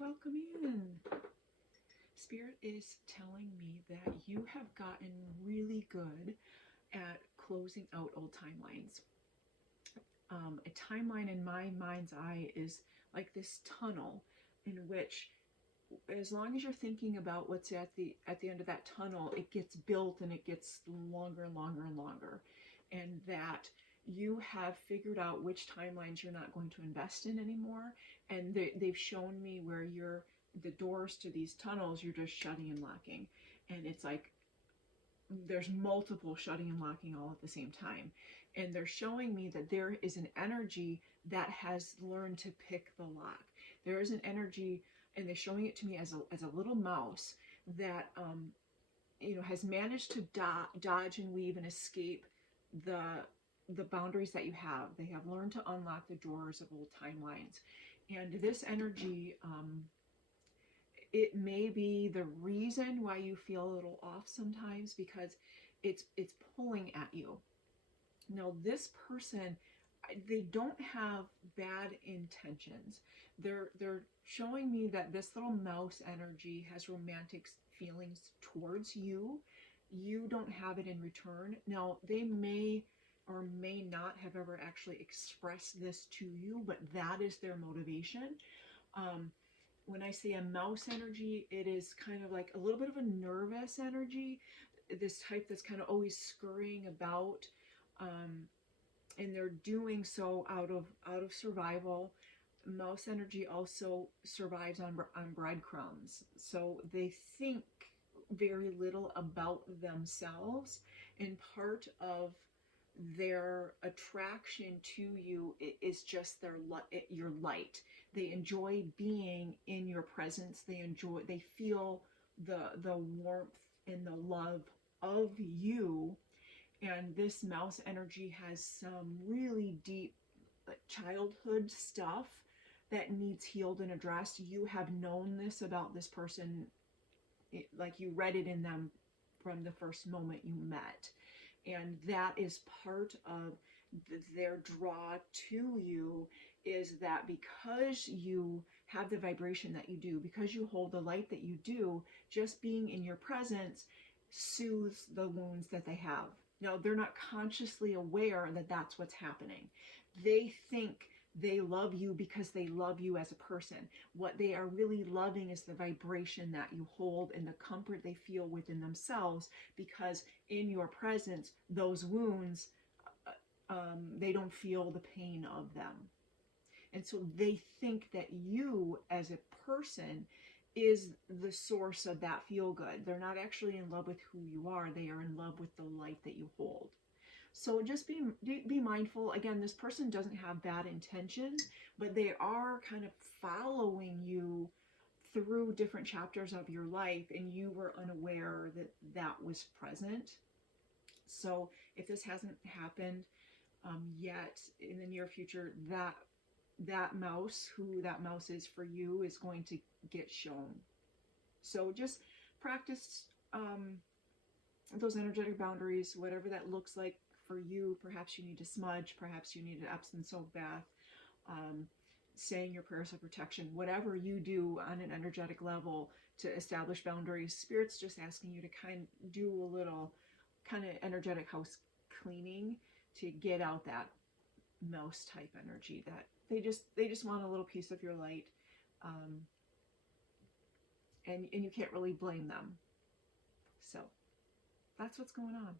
Welcome in. Spirit is telling me that you have gotten really good at closing out old timelines. A timeline in my mind's eye is like this tunnel in which, as long as you're thinking about what's at the end of that tunnel, it gets built and it gets longer and longer and longer, and that you have figured out which timelines you're not going to invest in anymore. And they've shown me where the doors to these tunnels, you're just shutting and locking, and it's like there's multiple shutting and locking all at the same time. And they're showing me that there is an energy that has learned to pick the lock. There is an energy, and they're showing it to me as a little mouse that has managed to dodge and weave and escape the boundaries that you have. They have learned to unlock the drawers of old timelines. And this energy, it may be the reason why you feel a little off sometimes, because it's pulling at you. Now, this person, they don't have bad intentions. They're showing me that this little mouse energy has romantic feelings towards you. You don't have it in return. Now, they may or may not have ever actually expressed this to you, but that is their motivation. When I say a mouse energy, it is kind of like a little bit of a nervous energy, this type that's kind of always scurrying about, and they're doing so out of survival. Mouse energy also survives on breadcrumbs, so they think very little about themselves, and part of their attraction to you is just your light. They enjoy being in your presence. They feel the warmth and the love of you. And this mouse energy has some really deep childhood stuff that needs healed and addressed. You have known this about this person, like you read it in them from the first moment you met. And that is part of their draw to you, is that because you have the vibration that you do, because you hold the light that you do, just being in your presence soothes the wounds that they have. Now, they're not consciously aware that that's what's happening. They think they love you because they love you as a person. What they are really loving is the vibration that you hold and the comfort they feel within themselves, because in your presence, those wounds, they don't feel the pain of them. And so they think that you as a person is the source of that feel good. They're not actually in love with who you are. They are in love with the light that you hold. So just be mindful. Again, this person doesn't have bad intentions, but they are kind of following you through different chapters of your life, and you were unaware that that was present. So if this hasn't happened yet, in the near future, who that mouse is for you, is going to get shown. So just practice those energetic boundaries, whatever that looks like for you. Perhaps you need to smudge, perhaps you need an Epsom salt bath, saying your prayers of protection, whatever you do on an energetic level to establish boundaries. Spirit's just asking you to kind of do a little kind of energetic house cleaning to get out that mouse type energy that they just want a little piece of your light, and you can't really blame them. So that's what's going on.